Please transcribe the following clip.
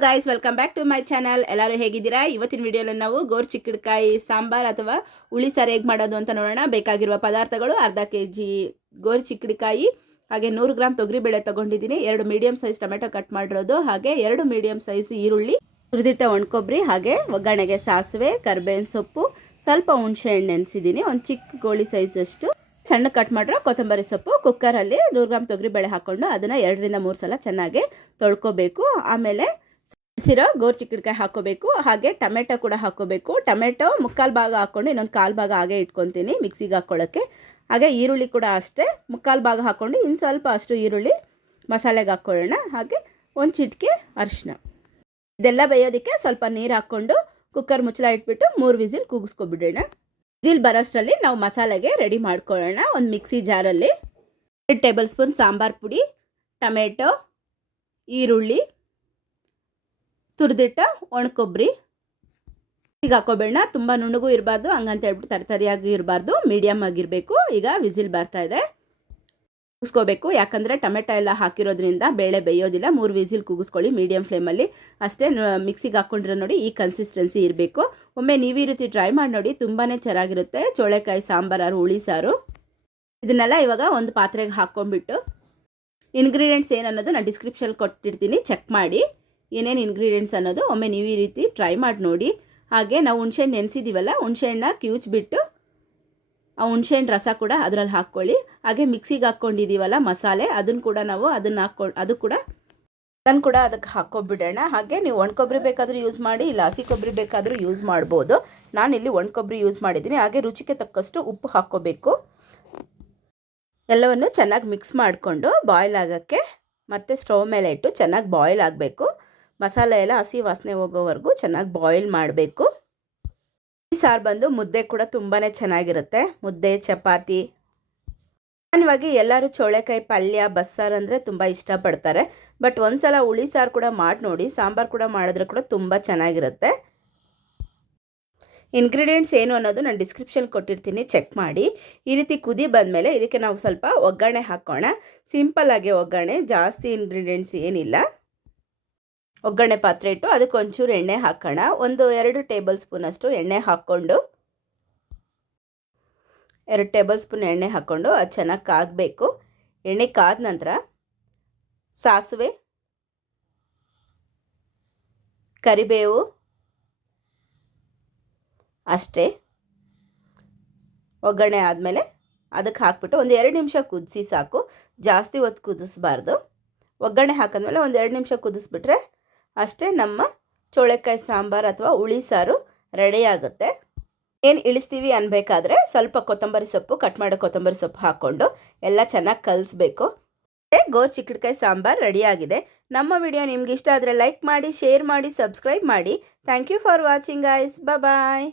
Guys welcome back to my channel ಎಲ್ಲರೂ ಹೇಗಿದ್ದೀರಾ? ಇವತ್ತಿನ ವಿಡಿಯೋಲಿ ನಾವು ಗೋರ್ ಚಿಕ್ಕಡ್ಕಾಯಿ, ಸಾಂಬಾರ್ ಅಥವಾ ಹುಳಿ ಸಾರು ಹೇಗೆ ಮಾಡೋದು ಅಂತ ನೋಡೋಣ. ಬೇಕಾಗಿರುವ ಪದಾರ್ಥಗಳು ಅರ್ಧ ಕೆ ಜಿ ಗೋರ್ ಚಿಕ್ಕಡಿಕಾಯಿ, ಹಾಗೆ ನೂರು ಗ್ರಾಮ್ ತೊಗರಿಬೇಳೆ ತೊಗೊಂಡಿದ್ದೀನಿ. ಎರಡು ಮೀಡಿಯಂ ಸೈಜ್ ಟೊಮೆಟೊ ಕಟ್ ಮಾಡಿರೋದು, ಹಾಗೆ ಎರಡು ಮೀಡಿಯಂ ಸೈಜ್ ಈರುಳ್ಳಿ ಹುರಿದಿಟ್ಟ ಒಣಕೊಬ್ಬರಿ ಹಾಗೆ ಒಗ್ಗರಣೆಗೆ ಸಾಸಿವೆ, ಕರ್ಬೇವಿನ ಸೊಪ್ಪು, ಸ್ವಲ್ಪ ಹುಣಸೆ ಹಣ್ಣು ನೆನೆಸಿದ್ದೀನಿ. ಒಂದು ಚಿಕ್ಕ ಗೋಳಿ ಸೈಜ್ ಅಷ್ಟು. ಸಣ್ಣ ಕಟ್ ಮಾಡಿರೋ ಕೊತ್ತಂಬರಿ ಸೊಪ್ಪು ಕುಕ್ಕರಲ್ಲಿ ನೂರು ಗ್ರಾಮ್ ತೊಗರಿಬೇಳೆ ಹಾಕ್ಕೊಂಡು ಅದನ್ನು ಎರಡರಿಂದ ಮೂರು ಸಲ ಚೆನ್ನಾಗಿ ತೊಳ್ಕೊಬೇಕು. ಆಮೇಲೆ ಸಿರೋ, ಗೋರ್ ಚಿಕ್ಕಡ್ಕಾಯಿ ಹಾಕೋಬೇಕು ಹಾಗೆ ಟೊಮೆಟೊ ಕೂಡ ಹಾಕೋಬೇಕು ಟೊಮೆಟೊ ಮುಕ್ಕಾಲು ಭಾಗ ಹಾಕ್ಕೊಂಡು ಇನ್ನೊಂದು ಕಾಲು ಭಾಗ ಹಾಗೆ ಇಟ್ಕೊತೀನಿ ಮಿಕ್ಸಿಗೆ ಹಾಕ್ಕೊಳ್ಳೋಕ್ಕೆ ಹಾಗೆ ಈರುಳ್ಳಿ ಕೂಡ ಅಷ್ಟೇ. ಮುಕ್ಕಾಲು ಭಾಗ ಹಾಕ್ಕೊಂಡು ಇನ್ನು ಸ್ವಲ್ಪ ಅಷ್ಟು ಈರುಳ್ಳಿ ಮಸಾಲೆಗೆ ಹಾಕ್ಕೊಳ್ಳೋಣ. ಹಾಗೆ ಒಂದು ಚಿಟಿಕೆ ಅರಿಶಿನ ಇದೆಲ್ಲ ಬೇಯೋದಕ್ಕೆ ಸ್ವಲ್ಪ ನೀರು ಹಾಕ್ಕೊಂಡು ಕುಕ್ಕರ್ ಮುಚ್ಚಲ ಇಟ್ಬಿಟ್ಟು ಮೂರು ವಿಸಿಲ್ ಕೂಗಿಸ್ಕೊಬಿಡೋಣ. ವಿಸಿಲ್ ಬರೋಷ್ಟರಲ್ಲಿ ನಾವು ಮಸಾಲೆಗೆ ರೆಡಿ ಮಾಡ್ಕೊಳ್ಳೋಣ ಒಂದು ಮಿಕ್ಸಿ ಜಾರಲ್ಲಿ ಎರಡು ಟೇಬಲ್ ಸ್ಪೂನ್ ಸಾಂಬಾರು ಪುಡಿ, ಟೊಮೆಟೊ, ಈರುಳ್ಳಿ ತುರಿದಿಟ್ಟ ಒಣಕೊಬ್ಬರಿ ಈಗ ಹಾಕೋಬೇಡ ತುಂಬ ನುಣ್ಣಗೂ ಇರಬಾರ್ದು, ಹಂಗಂತ ಹೇಳ್ಬಿಟ್ಟು ತರತರಿಯಾಗಿ ಇರಬಾರ್ದು ಮೀಡಿಯಮ್ ಆಗಿರಬೇಕು. ಈಗ ವಿಸಿಲ್ ಬರ್ತಾ ಇದೆ. ಕೂಗಿಸ್ಕೋಬೇಕು ಯಾಕಂದರೆ ಟೊಮೆಟೊ ಎಲ್ಲ ಹಾಕಿರೋದ್ರಿಂದ ಬೇಳೆ ಬೇಯೋದಿಲ್ಲ. ಮೂರು ವಿಸಿಲ್ ಕೂಗಿಸ್ಕೊಳ್ಳಿ ಮೀಡಿಯಮ್ ಫ್ಲೇಮಲ್ಲಿ ಅಷ್ಟೇ ಮಿಕ್ಸಿಗೆ ಹಾಕ್ಕೊಂಡಿರೋ ನೋಡಿ, ಈ ಕನ್ಸಿಸ್ಟೆನ್ಸಿ ಇರಬೇಕು. ಒಮ್ಮೆ ನೀವು ಈ ರೀತಿ ಟ್ರೈ ಮಾಡಿ ನೋಡಿ ತುಂಬಾ ಚೆನ್ನಾಗಿರುತ್ತೆ. ಚೋಳೆಕಾಯಿ, ಸಾಂಬಾರು ಹುಳಿ ಸಾರು. ಇದನ್ನೆಲ್ಲ ಇವಾಗ ಒಂದು ಪಾತ್ರೆಗೆ ಹಾಕ್ಕೊಂಡ್ಬಿಟ್ಟು ಇನ್ಗ್ರೀಡಿಯೆಂಟ್ಸ್ ಏನನ್ನೋದು ನಾನು ಡಿಸ್ಕ್ರಿಪ್ಷನ್ ಕೊಟ್ಟಿರ್ತೀನಿ. ಚೆಕ್ ಮಾಡಿ. ಏನೇನು ಇನ್ಗ್ರೀಡಿಯೆಂಟ್ಸ್ ಅನ್ನೋದು ಒಮ್ಮೆ ನೀವು ಈ ರೀತಿ ಟ್ರೈ ಮಾಡಿ ನೋಡಿ. ಹಾಗೆ ನಾವು ಹುಣ್ಸೆಹಣ್ಣು ನೆನೆಸಿದ್ದೀವಲ್ಲ ಹುಣ್ಸೆಹಣ್ಣ ಕಿವುಚ್ಬಿಟ್ಟು ಆ ಹುಣ್ಸೆಹಣ್ಣು ರಸ ಕೂಡ ಅದರಲ್ಲಿ ಹಾಕ್ಕೊಳ್ಳಿ. ಹಾಗೆ ಮಿಕ್ಸಿಗೆ ಹಾಕ್ಕೊಂಡಿದ್ದೀವಲ್ಲ ಮಸಾಲೆ ಅದನ್ನು ಕೂಡ ನಾವು ಅದನ್ನು ಹಾಕ್ಕೊ, ಅದು ಕೂಡ ಅದನ್ನು ಕೂಡ ಅದಕ್ಕೆ ಹಾಕ್ಕೊಬಿಡೋಣ. ಹಾಗೆ ನೀವು ಒಣ ಕೊಬ್ಬರಿ ಬೇಕಾದರೂ ಯೂಸ್ ಮಾಡಿ, ಇಲ್ಲ ಹಸಿ ಕೊಬ್ಬರಿ ಬೇಕಾದರೂ ಯೂಸ್ ಮಾಡ್ಬೋದು. ನಾನಿಲ್ಲಿ ಒಣಕೊಬ್ಬರಿ ಯೂಸ್ ಮಾಡಿದ್ದೀನಿ. ಹಾಗೆ ರುಚಿಗೆ ತಕ್ಕಷ್ಟು ಉಪ್ಪು ಹಾಕ್ಕೋಬೇಕು. ಎಲ್ಲವನ್ನು ಚೆನ್ನಾಗಿ ಮಿಕ್ಸ್ ಮಾಡಿಕೊಂಡು ಬಾಯ್ಲ್ ಆಗೋಕ್ಕೆ ಮತ್ತು ಸ್ಟವ್ ಮೇಲೆ ಇಟ್ಟು ಚೆನ್ನಾಗಿ ಬಾಯ್ಲ್ ಆಗಬೇಕು. ಮಸಾಲೆ ಎಲ್ಲ ಹಸಿ ವಾಸನೆ ಹೋಗೋವರೆಗೂ ಚೆನ್ನಾಗಿ ಬಾಯ್ಲ್ ಮಾಡಬೇಕು. ಈ ಸಾರು ಬಂದು ಮುದ್ದೆ ಕೂಡ ತುಂಬಾ ಚೆನ್ನಾಗಿರುತ್ತೆ. ಮುದ್ದೆ, ಚಪಾತಿ. ಸಾಮಾನ್ಯವಾಗಿ ಎಲ್ಲರೂ ಚೋಳೆಕಾಯಿ, ಪಲ್ಯ, ಬಸ್ಸಾರು ಅಂದರೆ ತುಂಬ ಇಷ್ಟಪಡ್ತಾರೆ. ಬಟ್ ಒಂದ್ಸಲ ಹುಳಿ ಸಾರು ಕೂಡ ಮಾಡಿ ನೋಡಿ, ಸಾಂಬಾರು ಕೂಡ ಮಾಡಿದ್ರೆ ಕೂಡ ತುಂಬ ಚೆನ್ನಾಗಿರುತ್ತೆ. ಇಂಗ್ರೀಡಿಯೆಂಟ್ಸ್ ಏನು ಅನ್ನೋದು ನಾನು ಡಿಸ್ಕ್ರಿಪ್ಷನ್ ಕೊಟ್ಟಿರ್ತೀನಿ ಚೆಕ್ ಮಾಡಿ. ಈ ರೀತಿ ಕುದಿ ಬಂದಮೇಲೆ ಇದಕ್ಕೆ ನಾವು ಸ್ವಲ್ಪ ಒಗ್ಗರಣೆ ಹಾಕೋಣ. ಸಿಂಪಲ್ಲಾಗಿ ಒಗ್ಗರಣೆ, ಜಾಸ್ತಿ ಇನ್ಗ್ರೀಡಿಯೆಂಟ್ಸ್ ಏನಿಲ್ಲ. ಒಗ್ಗರಣೆ ಪಾತ್ರೆ ಇಟ್ಟು ಅದಕ್ಕೆ ಒಂಚೂರು ಎಣ್ಣೆ ಹಾಕೋಣ. ಒಂದು ಎರಡು ಟೇಬಲ್ ಸ್ಪೂನಷ್ಟು ಎಣ್ಣೆ ಹಾಕ್ಕೊಂಡು, ಎರಡು ಟೇಬಲ್ ಸ್ಪೂನ್ ಎಣ್ಣೆ ಹಾಕ್ಕೊಂಡು ಅದು ಚೆನ್ನಾಗಿ ಕಾಗಬೇಕು. ಎಣ್ಣೆ ಕಾದ ನಂತರ ಸಾಸಿವೆ, ಕರಿಬೇವು ಅಷ್ಟೇ. ಒಗ್ಗರಣೆ ಆದಮೇಲೆ ಅದಕ್ಕೆ ಹಾಕ್ಬಿಟ್ಟು ಒಂದು ಎರಡು ನಿಮಿಷ ಕುದಿಸಿ ಸಾಕು. ಜಾಸ್ತಿ ಹೊತ್ತು ಕುದಿಸ್ಬಾರ್ದು. ಒಗ್ಗರಣೆ ಹಾಕಿದ್ಮೇಲೆ ಒಂದು ಎರಡು ನಿಮಿಷ ಕುದಿಸ್ಬಿಟ್ರೆ ಅಷ್ಟೇ ನಮ್ಮ ಚೋಳೆಕಾಯಿ ಸಾಂಬಾರು ಅಥವಾ ಹುಳಿ ಸಾರು ರೆಡಿ ಆಗುತ್ತೆ ಏನು ಇಳಿಸ್ತೀವಿ ಅನ್ಬೇಕಾದ್ರೆ ಸ್ವಲ್ಪ ಕೊತ್ತಂಬರಿ ಸೊಪ್ಪು, ಕಟ್ ಮಾಡೋ ಕೊತ್ತಂಬರಿ ಸೊಪ್ಪು ಹಾಕ್ಕೊಂಡು ಎಲ್ಲ ಚೆನ್ನಾಗಿ ಕಲಿಸ್ಬೇಕು. ಗೋರ್ ಚಿಕ್ಕಡ್ಕಾಯಿ ಸಾಂಬಾರು ರೆಡಿಯಾಗಿದೆ. ನಮ್ಮ ವಿಡಿಯೋ ನಿಮ್ಗೆ ಇಷ್ಟ ಆದರೆ ಲೈಕ್ ಮಾಡಿ, ಶೇರ್ ಮಾಡಿ, ಸಬ್ಸ್ಕ್ರೈಬ್ ಮಾಡಿ. Thank you for watching guys bye